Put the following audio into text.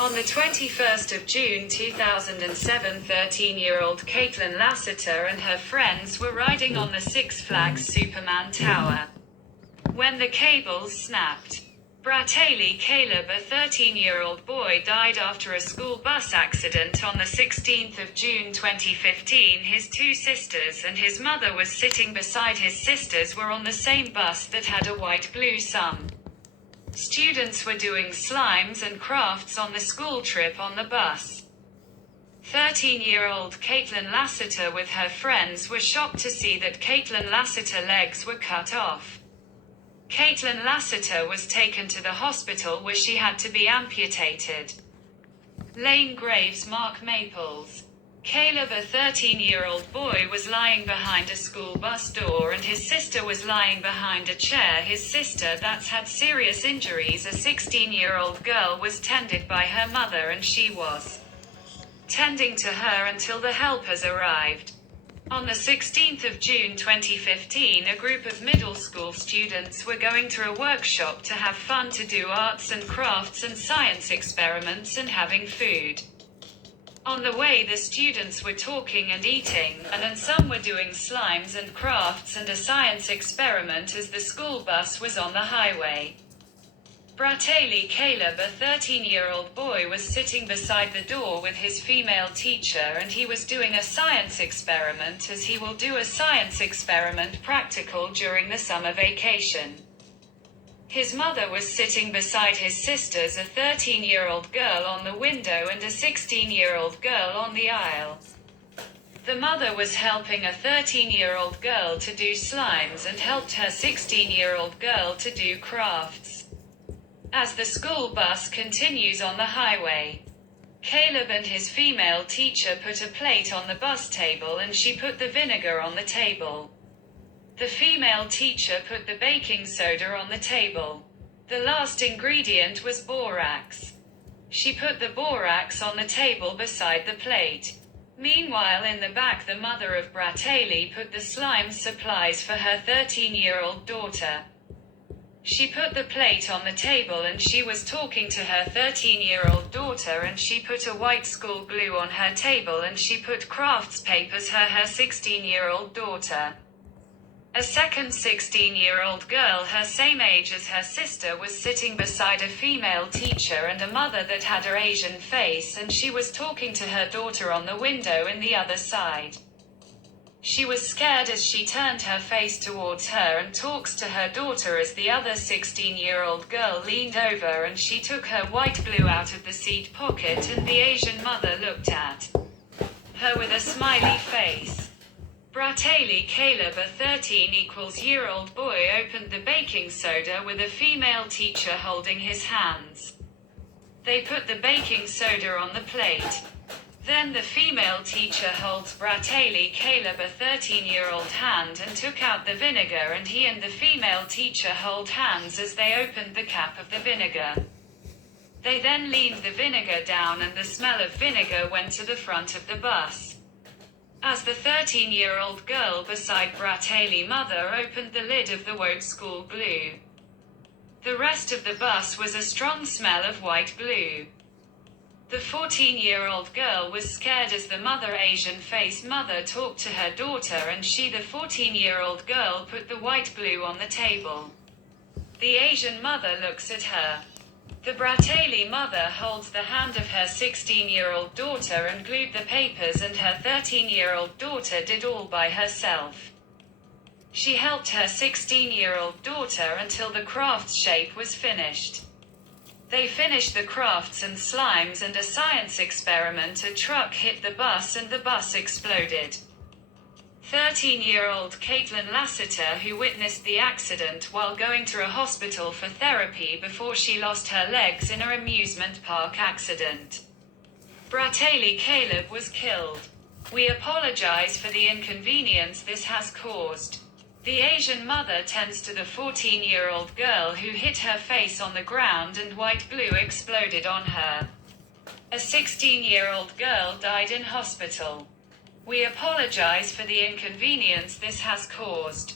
On the 21st of June 2007, 13-year-old Caitlin Lassiter and her friends were riding on the Six Flags Superman Tower when the cables snapped. Bratali Caleb, a 13-year-old boy, died after a school bus accident on the 16th of June 2015. His two sisters and his mother was sitting beside his sisters were on the same bus that had a white-blue sun. Students were doing slimes and crafts on the school trip on the bus. 13-year-old Caitlin Lassiter with her friends were shocked to see that Caitlin Lassiter's legs were cut off. Caitlin Lassiter was taken to the hospital where she had to be amputated. Lane Graves, Mark Maples. Caleb, a 13-year-old boy, was lying behind a school bus door and his sister was lying behind a chair. His sister that's had serious injuries, a 16-year-old girl, was tended by her mother and she was tending to her until the helpers arrived. On the 16th of June 2015, a group of middle school students were going to a workshop to have fun, to do arts and crafts and science experiments and having food. On the way, the students were talking and eating, and some were doing slimes and crafts and a science experiment as the school bus was on the highway. Bratali Caleb, a 13-year-old boy, was sitting beside the door with his female teacher and he was doing a science experiment, as he will do a science experiment practical during the summer vacation. His mother was sitting beside his sisters, a 13-year-old girl on the window and a 16-year-old girl on the aisle. The mother was helping a 13-year-old girl to do slimes and helped her 16-year-old girl to do crafts. As the school bus continues on the highway, Caleb and his female teacher put a plate on the bus table and she put the vinegar on the table. The female teacher put the baking soda on the table. The last ingredient was borax. She put the borax on the table beside the plate. Meanwhile, in the back, the mother of Bratali put the slime supplies for her 13-year-old daughter. She put the plate on the table and she was talking to her 13-year-old daughter and she put a white school glue on her table and she put crafts papers her 16-year-old daughter. A second 16-year-old girl, her same age as her sister, was sitting beside a female teacher and a mother that had her Asian face and she was talking to her daughter on the window in the other side. She was scared as she turned her face towards her and talks to her daughter as the other 16-year-old girl leaned over and she took her white glue out of the seat pocket and the Asian mother looked at her with a smiley face. Bratali Caleb, a 13-year-old boy, opened the baking soda with a female teacher holding his hands. They put the baking soda on the plate. Then the female teacher holds Bratali Caleb, a 13-year-old hand, and took out the vinegar and he and the female teacher hold hands as they opened the cap of the vinegar. They then leaned the vinegar down and the smell of vinegar went to the front of the bus. As the 13-year-old girl beside Bratali's mother opened the lid of the white school glue, the rest of the bus was a strong smell of white glue. The 14-year-old girl was scared as the mother Asian-faced mother talked to her daughter and she, the 14-year-old girl, put the white glue on the table. The Asian mother looks at her. The Bratali mother holds the hand of her 16-year-old daughter and glued the papers and her 13-year-old daughter did all by herself. She helped her 16-year-old daughter until the craft shape was finished. They finished the crafts and slimes and a science experiment. A truck hit the bus and the bus exploded. 13-year-old Caitlin Lassiter, who witnessed the accident while going to a hospital for therapy before she lost her legs in an amusement park accident. Bratali Caleb was killed. We apologize for the inconvenience this has caused. The Asian mother tends to the 14-year-old girl who hit her face on the ground and white glue exploded on her. A 16-year-old girl died in hospital. We apologize for the inconvenience this has caused.